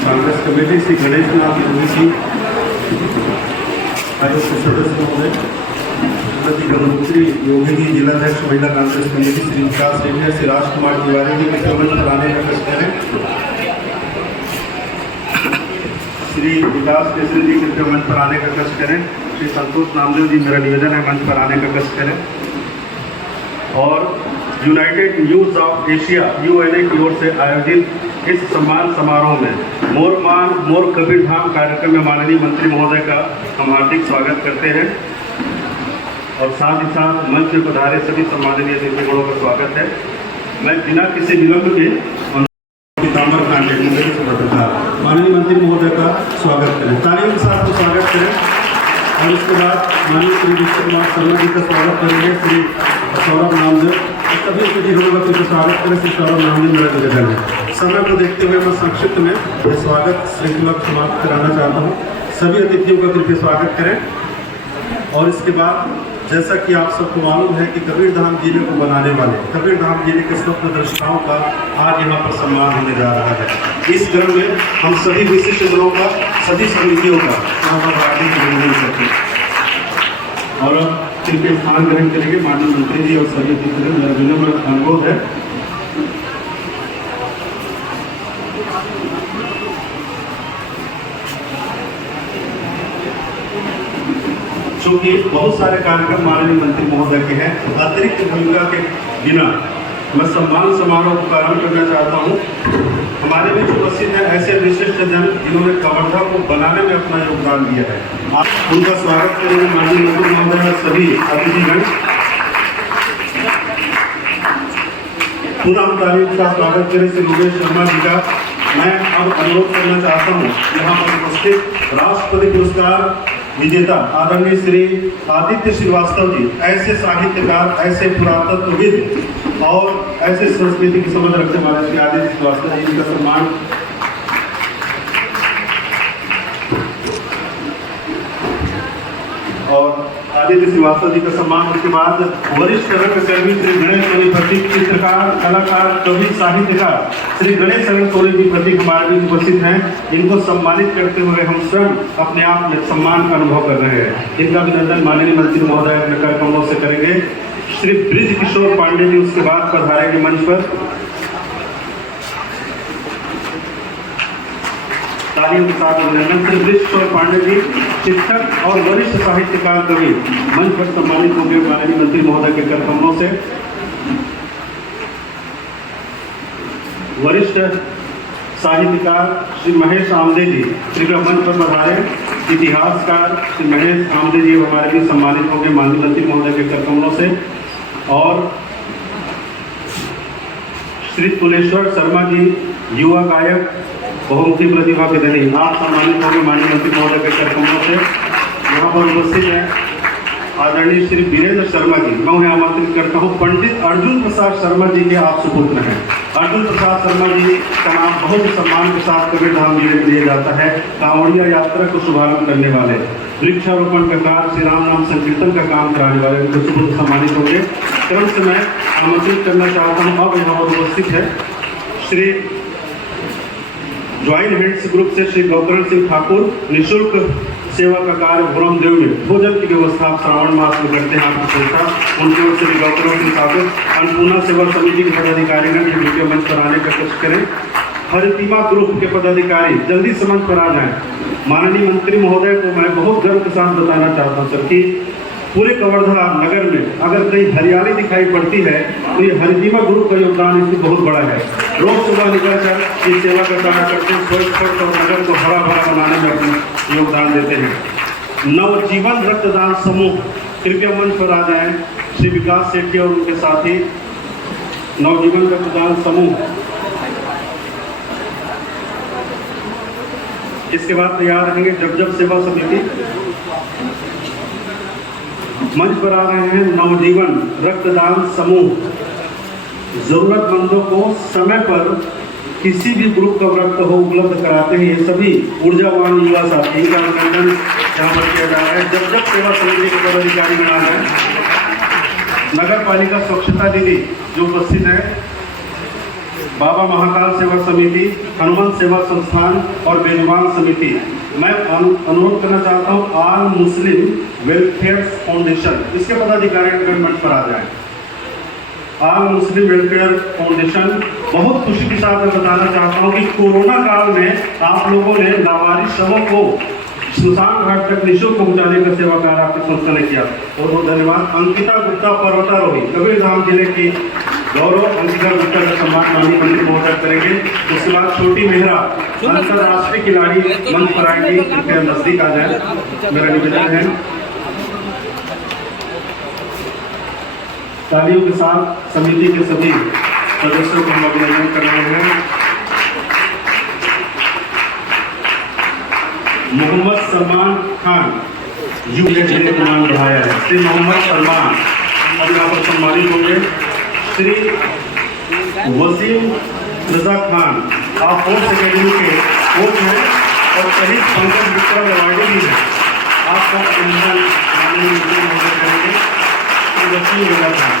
Congress committee Shri Ganesh नाथ योगी जी आयोग के सदस्य महोदय, श्रीमती गंगोत्री योगी जी जिलाध्यक्ष महिला कांग्रेस कमेटी श्री विकास रेडिया, श्री राजकुमार तिवारी जी के मंच पर आने का कष्ट करें। श्री विकास केसरी जी के मंच पर आने का कष्ट करें। श्री संतोष नामदेव जी, मेरा निवेदन है मंच पर आने का कष्ट करें। और United youth of Asia UNA की ओर से आयोजित इस सम्मान समारोह में मोर मान मोर कबीर धाम कार्यक्रम में माननीय मंत्री महोदय का हम हार्दिक स्वागत करते हैं और साथ ही साथ मंच में पधारे सभी सम्माननीय अतिथिगणों का स्वागत है। मैं बिना किसी विलंब के माननीय मंत्री महोदय का स्वागत करें, तालियों के साथ तो स्वागत करें। और इसके बाद माननीय श्री विश्वनाथ शर्मा जी का स्वागत करेंगे। श्री सौरभ नामदेव, सभी अतिथिगणों का फिर स्वागत करें। श्री सौरभ नामदेव मेरा निवेदन है। समय को देखते हुए मैं संक्षिप्त में स्वागत श्रृंखला समाप्त कराना चाहता हूँ। सभी अतिथियों का कृपया स्वागत करें। और इसके बाद जैसा कि आप सबको मालूम है कि कबीर धाम जिले को बनाने वाले कबीर धाम जिले के स्वप्न दृष्टाओं का आज यहाँ पर सम्मान होने जा रहा है। इस क्रम में हम सभी विशिष्ट जनों का, सभी समितियों का हार्दिक अभिनंदन करते हैं। और अब कृपया स्थान ग्रहण करेंगे माननीय मंत्री जी और सभी अतिथियों, मेरा विनम्र अनुरोध है। चूँकि बहुत सारे कार्यक्रम माननीय मंत्री महोदय के हैं, तो अतिरिक्त भूमिका के बिना मैं सम्मान समारोह को प्रारंभ करना चाहता हूँ। हमारे बीच उपस्थित हैं ऐसे विशिष्ट जन जिन्होंने कवर्धा को बनाने में अपना योगदान दिया है। आप उनका स्वागत करेंगे माननीय मंत्री महोदय और सभी अतिथिगण। पुनः हम तारीफ का स्वागत करें श्री योगेश शर्मा जी का। मैं अब अनुरोध करना चाहता हूँ यहाँ पर उपस्थित राष्ट्रपति पुरस्कार विजेता आदरणीय श्री आदित्य श्रीवास्तव जी, ऐसे साहित्यकार, ऐसे पुरातत्वविद और ऐसे संस्कृति की समझ रखने वाले श्री आदित्य श्रीवास्तव जी का सम्मान और आदित्य श्रीवास्तव जी का सम्मान। उसके बाद वरिष्ठ रंगकर्मी श्री गणेश सोनी प्रतीक, चित्रकार, कलाकार, कवि, साहित्यकार श्री गणेश सोनी जी प्रतीक हमारे बीच उपस्थित हैं। इनको सम्मानित करते हुए हम स्वयं अपने आप में सम्मान का अनुभव कर रहे हैं। इनका अभिनंदन माननीय मंत्री महोदय अपने कर कमलों से करेंगे। श्री ब्रिज किशोर पांडे जी उसके बाद पधारेंगे मंच पर। तालियों के साथ अभिनंदन। श्री ब्रिज किशोर पांडे जी शिक्षक और वरिष्ठ साहित्यकार, कवि मंच पर सम्मानित होंगे माननीय मंत्री महोदय के कर कमलों से। वरिष्ठ साहित्यकार श्री महेश आमदे जी कृपया मंच पर पधारे। इतिहासकार श्री महेश आमदे जी हमारे भी सम्मानित होंगे माननीय मंत्री महोदय के कर कमलों से। और श्री कुलेश्वर शर्मा जी, युवा गायक, बहुमुखी प्रतिभा के धनी, आप सम्मानित होंगे माननीय मंत्री महोदय के कर कमलों से। यहाँ पर उपस्थित हैं आदरणीय श्री वीरेंद्र शर्मा जी, मैं उन्हें आमंत्रित करता हूँ। पंडित अर्जुन प्रसाद शर्मा जी के आप सुपुत्र हैं। अर्जुन प्रसाद शर्मा जी का नाम बहुत ही सम्मान के साथ कबीर धाम जिले में लिया जाता है। कांवड़िया यात्रा को शुभारंभ करने वाले, वृक्षारोपण का कार्य, श्री राम नाम संकीर्तन का काम कराने वाले उनके सुपुत्र सम्मानित होंगे। क्रम से मैं आमंत्रित करना चाहता हूँ। अब यहाँ पर उपस्थित है श्री ज्वाइन हैंड्स ग्रुप से श्री गौकरण सिंह ठाकुर, निःशुल्क सेवा का कार्य ब्रह्मदेव में भोजन की व्यवस्था आप श्रावण मास में करते हैं आपकी संस्था, उनकी ओर से श्री गौकरण सिंह ठाकुर। अन्नपूर्णा सेवा समिति के पदाधिकारीगण ये वीडियो मंच पर आने का कष्ट करें। हरितिमा ग्रुप के पदाधिकारी जल्दी से मंच पर आ जाएं। माननीय मंत्री महोदय को मैं बहुत गर्व के साथ बताना चाहता हूँ सर कि पूरे कवर्धा नगर में अगर कहीं हरियाली दिखाई पड़ती है तो ये हरितिमा ग्रुप का योगदान इसमें बहुत बड़ा है। रोज सुबह निकलकर ये सेवा का कार्य करते हैं, स्वच्छ और नगर को हरा भरा बनाने में अपना योगदान देते हैं। नवजीवन रक्तदान समूह कृपया मंच पर आ जाएं। श्री विकास सेठी और उनके साथी नवजीवन रक्तदान समूह। इसके बाद तैयार रहेंगे जब सेवा समिति। मंच पर आ रहे हैं नवजीवन रक्तदान समूह। जरूरतमंदों को समय पर किसी भी ग्रुप का रक्त हो उपलब्ध कराते हैं ये सभी ऊर्जावान युवा साथी। इनका अभिनंदन यहाँ पर किया जा रहा है। जब सेवा समिति के पदाधिकारी बना है। नगर पालिका स्वच्छता दीदी जो उपस्थित है, बाबा महाकाल सेवा समिति, हनुमान सेवा संस्थान और बेजुबान समिति। मैं अनुरोध करना चाहता हूँ ऑल मुस्लिम वेलफेयर फाउंडेशन, इसके पदाधिकारी मंच पर आ जाए। ऑल मुस्लिम वेलफेयर फाउंडेशन, बहुत खुशी के साथ मैं बताना चाहता हूँ कि कोरोना काल में आप लोगों ने लावारिस शवों को स्मशान घाट तक निःशुल्क पहुंचाने का सेवा कार्य आपकी संस्था ने किया, बहुत बहुत धन्यवाद। अंकिता गुप्ता पर्वतारोही, कबीरधाम जिले की गौरव अंकिता गुप्ता का सम्मान माननीय मंत्री महोदय करेंगे। उसके बाद छोटी मेहरा अंतर्राष्ट्रीय खिलाड़ी मंच पर आएंगी, कृपया नजदीक आ जाए, मेरा निवेदन है। तालियों के साथ समिति के सभी सदस्यों को हम अभिनंदन कर रहे हैं। मोहम्मद सलमान खान यूएस ने सम्मान बढ़ाया है। श्री मोहम्मद सलमान अब यहाँ पर सम्मानित होंगे। श्री वसीम रजा खान, आप फोर्स अकेडमी के कोच हैं और शहीद पंकज विक्रम अवार्डी भी हैं, आपका अभिनंदन माननीय मंत्री महोदय करेंगे। श्री वसीम रजा खान,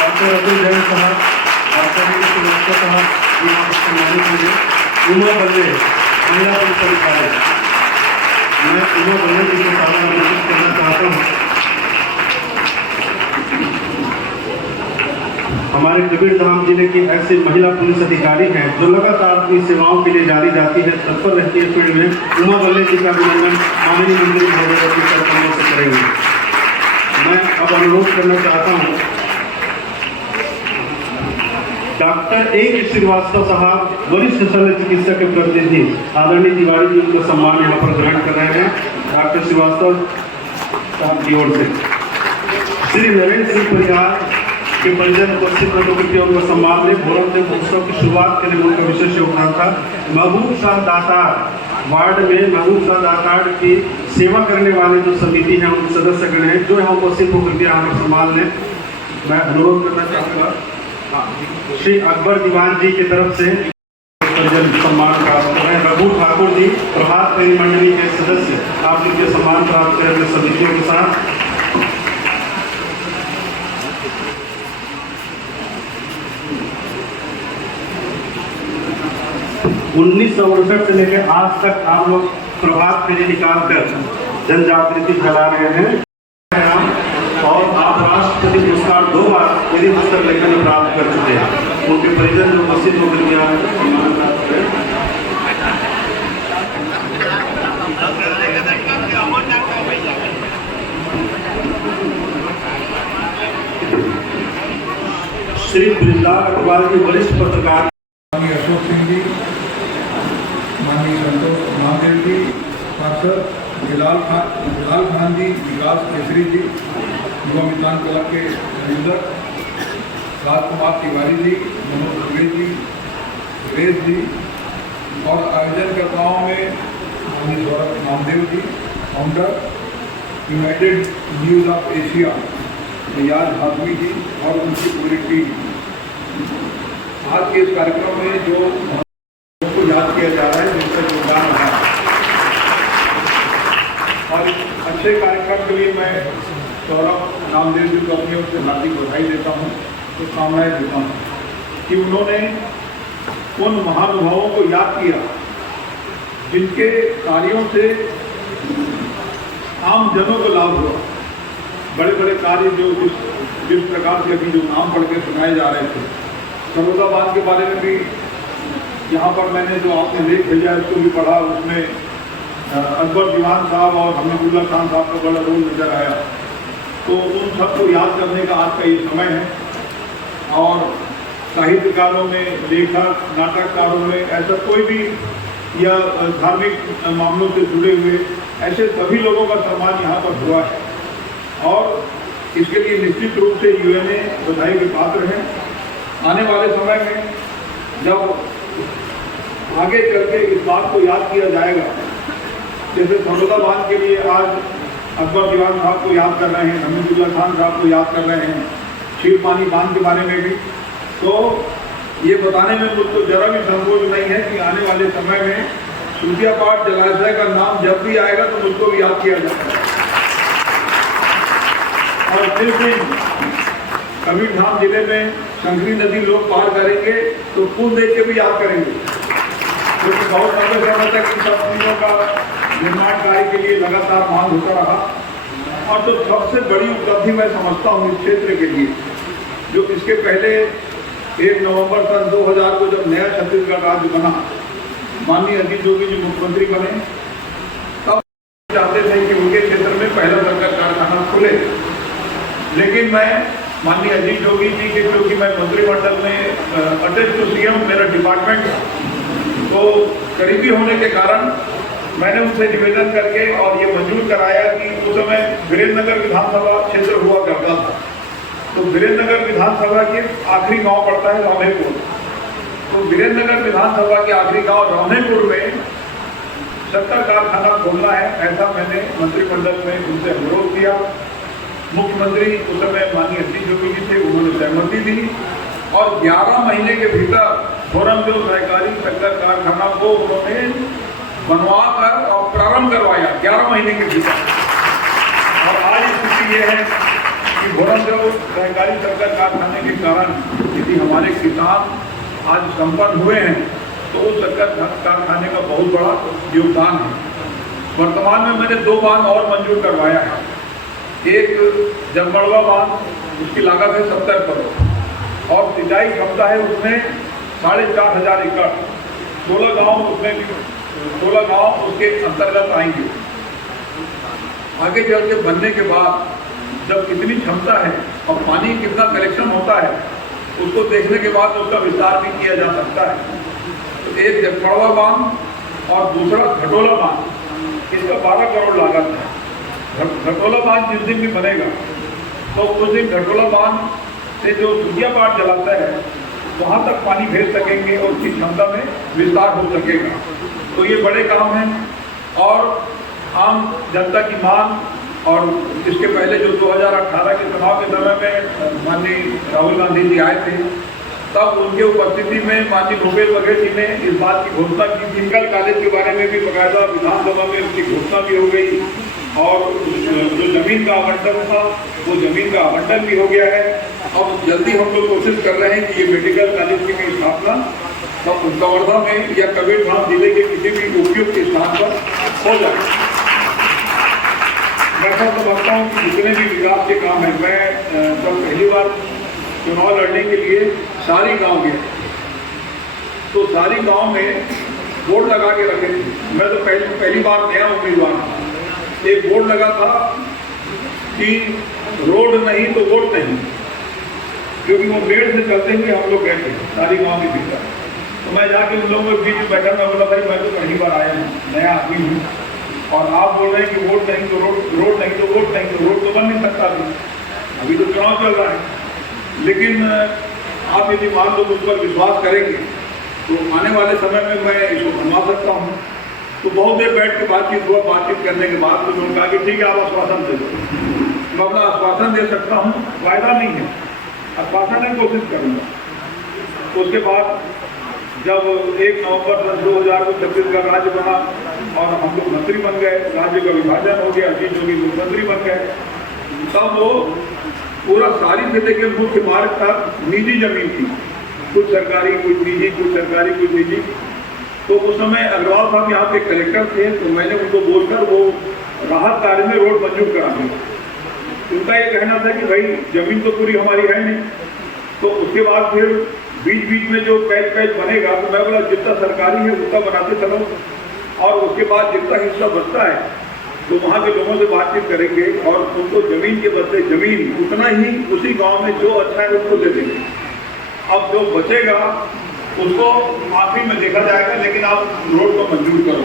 डॉक्टर अब्दुल जैन साहब, उमा बल्ले महिला पुलिस अधिकारी, मैं उमा बल्ले जी को सम्मानित करना चाहता हूँ। हमारे कबीरधाम जिले की ऐसी महिला पुलिस अधिकारी हैं जो लगातार अपनी सेवाओं के लिए जारी जाती है, तत्पर रहती है फील्ड में। उमा बल्ले जी का अभिनंदन माननीय मंत्री महोदय से करेंगे। मैं अब अनुरोध करना चाहता हूँ डॉक्टर ए के श्रीवास्तव साहब, वरिष्ठ शल्य चिकित्सक के प्रतिनिधि आदरणीय तिवारी जी उनका सम्मान यहाँ पर ग्रहण कर रहे हैं। डॉक्टर श्रीवास्तव साहब की ओर से श्री नरेंद्र सिंह परिहार के परिजन उपस्थित होकर उनका सम्मान में गौरव देव महोत्सव की शुरुआत के लिए उनका विशेष योगदान था। महबूब शाह दातार वार्ड में महबूब शाह दातार की सेवा करने वाले जो समिति है उनके सदस्यगण हैं जो यहाँ उपस्थित होकर के यहाँ सम्मान लें। मैं अनुरोध करना चाहूँगा श्री अकबर दीवान जी की तरफ से सम्मान प्राप्त कर रहे हैं। रघु ठाकुर जी प्रभात फेरी मंडली के सदस्य, आप जिनके सम्मान प्राप्त करें अपने समितियों के साथ। 1968 से लेकर आज तक आप लोग प्रभात फेरी निकाल कर जन जागृति फैला रहे हैं और आप राष्ट्रपति पुरस्कार 2 बार यदि पुस्तक लेखन में प्राप्त कर चुके हैं। उनके परिजन जो उपस्थित होकर के सम्मान प्राप्त करें। श्री बृंदावन अग्रवाल जी वरिष्ठ पत्रकार, माननीय अशोक सिंह जी, माननीय संतोष महादेव जी, सांसद बिलाल खान जी, विकास केसरी जी, युवा मितान क्लब के संयोजक राजकुमार तिवारी जी, मनोज दुबे जी, सुरेश जी और आयोजनकर्ताओं में माननीय Saurabh Namdev ji, founder United News of Asia याद हाजमी जी और उनकी पूरी टीम। आज के इस कार्यक्रम में जो को याद किया जा रहा है जिनका योगदान रहा और इस अच्छे कार्यक्रम के लिए मैं सौरभ नामदेव जी को अपनी ओर से हार्दिक बधाई देता हूँ, शुभकामनाएं देता हूँ कि उन्होंने उन महानुभावों को याद किया जिनके कार्यों से आम जनों को लाभ हुआ। बड़े बड़े कार्य जो जिस प्रकार से अभी जो नाम पढ़ के सुनाए जा रहे थे, सरोदा बांध के बारे में भी यहाँ पर मैंने जो आपने लेख भेजा है उसको भी पढ़ा, उसमें अकबर दीवान साहब और हमीदुल्लाह खान साहब का बड़ा रोल नजर आया। तो उन सबको याद करने का आज का ये समय है और साहित्यकारों में, लेखक, नाटककारों में, ऐसा कोई भी या धार्मिक मामलों से जुड़े हुए ऐसे सभी लोगों का सम्मान यहाँ पर हुआ है और इसके लिए निश्चित रूप से यूएनए बधाई के पात्र हैं। आने वाले समय में जब आगे चल के इस बात को याद किया जाएगा, जैसे सरोदा बांध के लिए आज अकबर दीवान साहब को याद कर रहे हैं, हमीदुल्लाह खान साहब को याद कर रहे हैं, शीरपानी बांध के बारे में भी, तो ये बताने में मुझको जरा भी संकोच नहीं है कि आने वाले समय में सूतियापाट जलाशय का नाम जब भी आएगा तो मुझको भी याद किया जाएगा। और जिस दिन कबीरधाम जिले में शंकरी नदी लोग पार करेंगे तो पुल देख के भी याद करेंगे, क्योंकि बहुत लंबे समय तक इन सब चीज़ों का निर्माण कार्य के लिए लगातार मांग होता रहा। और तो सबसे बड़ी उपलब्धि मैं समझता हूँ इस क्षेत्र के लिए, जो इसके पहले 1 नवंबर सन 2000 को जब नया छत्तीसगढ़ राज्य बना, माननीय अजीत जोगी जी मुख्यमंत्री बने, तब चाहते थे कि उनके क्षेत्र में पहला शक्कर कारखाना खुले। लेकिन मैं माननीय अजीत जोगी जी के, क्योंकि मैं मंत्रिमंडल में अटैच टू सीएम मेरा डिपार्टमेंट, तो करीबी होने के कारण मैंने उनसे निवेदन करके और ये मंजूर कराया कि उस समय वीरेंद्र नगर विधानसभा क्षेत्र हुआ करता था। तो वीरेंद्र नगर विधानसभा के आखिरी गांव पड़ता है रौनेपुर। तो वीरेंद्र नगर विधानसभा के आखिरी गांव रौनेपुर में शक्कर कारखाना खोलना है, ऐसा मैंने मंत्रिमंडल में उनसे अनुरोध किया। मुख्यमंत्री उस समय माननीय अजीत जोगी जी थे, उन्होंने सहमति दी और 11 महीने के भीतर फोरमदेव सहकारी शक्कर कारखाना को उन्होंने बनवा कर और प्रारंभ करवाया 11 महीने के भीतर। और आज स्थिति ये है कि फोरमदेव सहकारी शक्कर कारखाने के कारण यदि हमारे किसान आज संपन्न हुए हैं तो उस शक्कर कारखाने का बहुत बड़ा योगदान है। वर्तमान में मैंने 2 बांध और मंजूर करवाया है। एक जमबड़वा बांध, उसकी लागत है 70 करोड़ और सिंचाई क्षमता है उसमें 4500 एकड़, 16 गांव उसमें 16 गांव उसके अंतर्गत आएंगे। आगे चल के बनने के बाद जब कितनी क्षमता है और पानी कितना कलेक्शन होता है, उसको देखने के बाद उसका विस्तार भी किया जा सकता है। तो एक जमबड़वा बांध और दूसरा घटोला बांध, इसका 12 करोड़ लागत है। घटोला बांध जिस दिन भी बनेगा तो उस दिन घटोला बांध से जो सूर्या पाट जलाता है वहाँ तक पानी भेज सकेंगे और उसकी क्षमता में विस्तार हो सकेगा। तो ये बड़े काम हैं और आम जनता की मांग। और इसके पहले जो 2018 के चुनाव के समय में माननीय राहुल गांधी जी आए थे, तब उनके उपस्थिति में माननीय भूपेश बघेल जी ने इस बात की घोषणा की। मेडिकल कॉलेज के बारे में भी बकायदा विधानसभा में उसकी घोषणा भी हो गई और जो जमीन का आवंटन था वो जमीन का आवंटन भी हो गया है। अब जल्दी हम लोग कोशिश कर रहे हैं कि ये मेडिकल कॉलेज की स्थापना कवर्धा में या कबीरधाम जिले के किसी भी उपयुक्त स्थान पर हो जाए। मैं तो समझता हूँ कि जितने भी विकास के काम हैं, मैं जब पहली बार चुनाव लड़ने के लिए सारी गांव गए तो सारी गांव में बोर्ड लगा के रखे थे। मैं तो पहली बार नया उम्मीदवार था। एक बोर्ड लगा था कि रोड नहीं तो वोट नहीं, क्योंकि वो पेड़ से चलते हुए हम लोग गए थे सारी गांव के भीतर। तो मैं जाके उन लोगों के बीच में बैठा, मैं बोला भाई मैं तो पहली बार आया हूँ, नया आदमी हूँ और आप बोल रहे हैं कि वोट नहीं तो रोड नहीं तो वोट नहीं, तो रोड तो बन नहीं सकता अभी तो चुनाव चल रहा है। लेकिन आप यदि मान लो उस पर विश्वास करेंगे तो आने वाले समय में मैं इसको बनवा सकता हूँ। तो बहुत देर बैठ के बातचीत हुआ। बातचीत करने के बाद तो उन्होंने कहा कि ठीक है आप आश्वासन दे दो। मैं अपना आश्वासन दे सकता हूँ, फायदा नहीं है, आश्वासन की कोशिश करूँगा। उसके बाद जब 1 नवंबर सन 2000 को छत्तीसगढ़ राज्य बना और हम लोग मंत्री बन गए, राज्य का विभाजन हो गया, अजीत जोगी मुख्यमंत्री बन गए, तब वो पूरा सारी से लेकर मुख्य मार्ग तक निजी जमीन थी, कुछ सरकारी कुछ निजी, कुछ सरकारी कुछ निजी। तो उस समय अग्रवाल साहब यहाँ के कलेक्टर थे, तो मैंने उनको बोलकर वो राहत कार्य में रोड मंजूर करा दी। उनका ये कहना था कि भाई जमीन तो पूरी हमारी है नहीं, तो उसके बाद फिर बीच बीच में जो पैच बनेगा, तो मैं बोला जितना सरकारी है उतना बनाते चलो और उसके बाद जितना हिस्सा बचता है तो वहाँ के लोगों से बातचीत करेंगे और उनको जमीन के बदले जमीन उतना ही उसी गांव में जो अच्छा है उसको दे देंगे। अब जो बचेगा उसको आखिरी में देखा जाएगा, लेकिन आप रोड को मंजूर करो।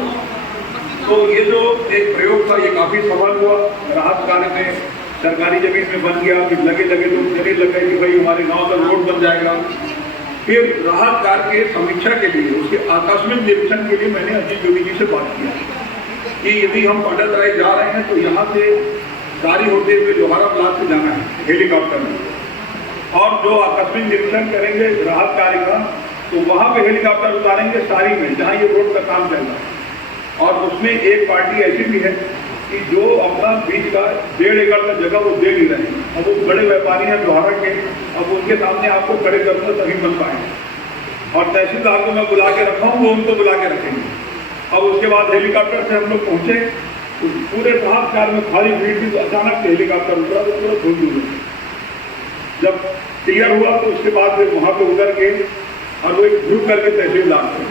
तो ये जो एक प्रयोग था ये काफ़ी सफल हुआ। राहत कार्य में सरकारी जमीन में बन गया, फिर लगे तो चले लग गए कि भाई हमारे गांव का रोड बन जाएगा। फिर राहत कार्य के समीक्षा के लिए, उसके आकस्मिक निरीक्षण के लिए मैंने अजीत जोगी जी से बात किया कि यदि हम पाटनराय जा रहे हैं तो यहाँ से गाड़ी होते हुए लोहारा ब्लॉक से जाना है हेलीकॉप्टर में, और जो आकस्मिक निरीक्षण करेंगे राहत कार्य का तो वहाँ पे हेलीकॉप्टर उतारेंगे सारी में जहाँ ये रोड का काम चल रहा है। और उसमें एक पार्टी ऐसी भी है कि जो अपना बीच का 1.5 एकड़ का जगह वो दे नहीं रहे हैं, अब वो बड़े व्यापारी हैं द्वारा के, अब उनके सामने आपको खड़े करूँगा तभी बन पाएंगे। और तहसीलदार को मैं बुला के रखा हूँ, वो उनको बुला के रखेंगे। अब उसके बाद हेलीकॉप्टर से हम लोग पहुँचे तो पूरे 7-4 में खाली भीड़ थी, तो अचानक से हेलीकॉप्टर उतरा तो पूरा धुल धुल। जब क्लियर हुआ तो उसके बाद फिर वहाँ पे उतर के और वो एक ग्रुप करके तहसीलदार थे,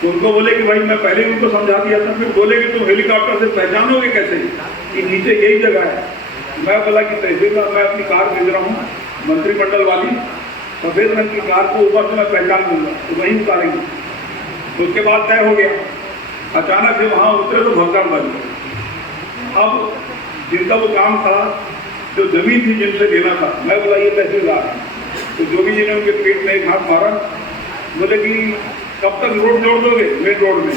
तो उनको बोले कि भाई मैं पहले उनको समझा दिया था, फिर बोले कि तुम हेलीकॉप्टर से पहचानोगे कैसे कि नीचे यही जगह है। मैं बोला कि तहसीलदार मैं अपनी कार भेज रहा हूँ मंत्रिमंडल वाली, सफेद रंग की कार को ऊपर से मैं पहचान लूँगा, तो वहीं उतारेंगे। तो उसके बाद तय हो गया। अचानक से वहाँ उतरे तो भगदड़ बन गई। अब जिनका वो काम था, जो जमीन थी जिनसे लेना था, मैं बोला ये तहसीलदार है, तो जोगी जी ने उनके पेट में एक हाथ मारा, बोले कि कब तक रोड जोड़ दोगे मेन रोड में?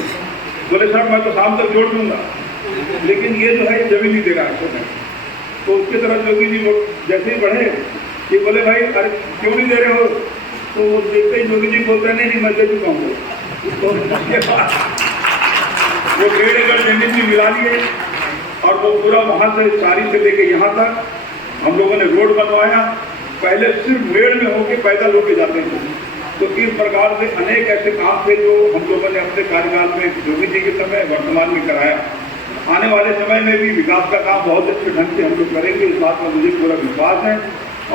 बोले साहब मैं तो शाम तक जोड़ दूंगा, लेकिन ये जो है ये जमीन नहीं दे रहा है। तो उसकी तरफ जोगी जी जैसे ही बढ़े कि बोले भाई अरे क्यों नहीं दे रहे हो? तो वो देखते ही जोगी जी बोलते नहीं मैं दे चुका हूँ। तो वो 1.5 एकड़ जमीन भी मिला लिए और वो पूरा वहाँ से सारी से लेके यहाँ तक हम लोगों ने रोड बनवाया। पहले सिर्फ मेड़ में होके पैदल होके जाते थे। तो इस प्रकार से अनेक ऐसे काम थे जो हम लोगों ने अपने कार्यकाल में जोगी जी के समय वर्तमान में कराया। आने वाले समय में भी विकास का काम बहुत अच्छे ढंग से हम लोग करेंगे, इस बात का मुझे पूरा विश्वास है।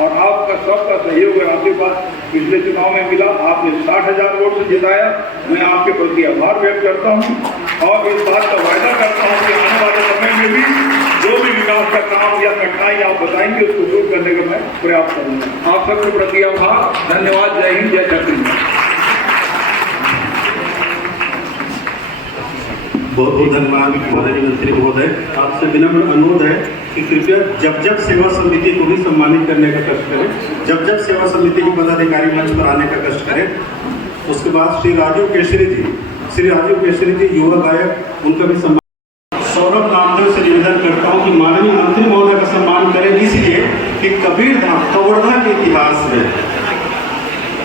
और आपका सबका सहयोग और आशीर्वाद पिछले चुनाव में मिला, आपने 60,000 वोट से जिताया। मैं आपके प्रति आभार व्यक्त करता हूँ और इस बात का वायदा करता हूँ कि आने वाले समय में भी जो भी विकास का काम या कठिनाई आप बताएंगे उसको दूर करने का मैं प्रयास करूँगा। आप सबके प्रति आभार, धन्यवाद। जय हिंद, जय छत्तीसगढ़। बहुत बहुत धन्यवाद माननीय मंत्री महोदय। आपसे विनम्र अनुरोध है कि कृपया जब जब सेवा समिति को भी सम्मानित करने का कष्ट करें, जब जब सेवा समिति के पदाधिकारी मंच पर आने का कष्ट करें। उसके बाद श्री राजीव केसरी जी युवा गायक, उनका भी सम्मान। सौरभ नामदेव से निवेदन करता हूँ कि माननीय मंत्री महोदय का सम्मान करें, इसलिए कि कबीरधाम कवर्धा के इतिहास में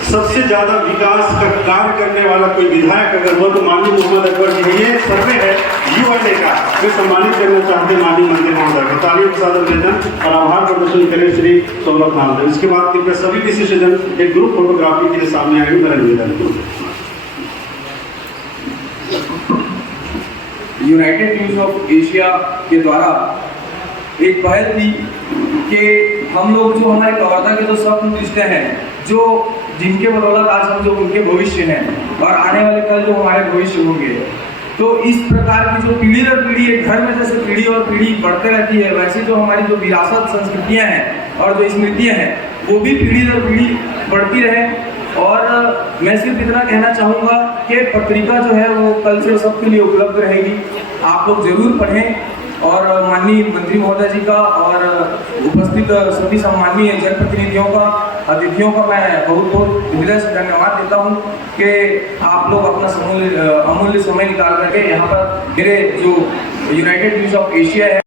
सबसे ज्यादा विकास का कार्य करने वाला कोई विधायक अगर हो तो माननीय मोहम्मद अकबर जी। ये सर्वे है यूएनए का, वे सम्मानित करना चाहते हैं माननीय मंत्री महोदय को। तालियों के साथ अभिनंदन और आभार प्रदर्शन करें श्री सौरभ नामदेव। इसके बाद कृपया सभी विशिष्टजन एक ग्रुप फोटोग्राफी के लिए सामने आएंगे, मेरा निवेदन। यूनाइटेड न्यूज ऑफ एशिया के द्वारा एक पहल थी कि हम लोग जो हमारे कवर्धा के जो सब रिश्ते हैं, जो जिनके बदौलत आज हम जो उनके भविष्य हैं और आने वाले कल जो हमारे भविष्य होंगे, तो इस प्रकार की जो पीढ़ी दर पीढ़ी एक घर में जैसे पीढ़ी और पीढ़ी बढ़ते रहती है, वैसे जो हमारी जो विरासत संस्कृतियाँ हैं और जो स्मृतियाँ हैं वो भी पीढ़ी दर पीढ़ी बढ़ती रहे। और मैं सिर्फ इतना कहना चाहूँगा कि पत्रिका जो है वो कल से सबके लिए उपलब्ध रहेगी, आप लोग जरूर पढ़ें। और माननीय मंत्री महोदय जी का और उपस्थित सभी सम्माननीय जनप्रतिनिधियों का, अतिथियों का मैं बहुत बहुत हृदय से धन्यवाद देता हूं कि आप लोग अपना अमूल्य समय निकाल करके यहाँ पर मेरे जो यूनाइटेड न्यूज ऑफ एशिया है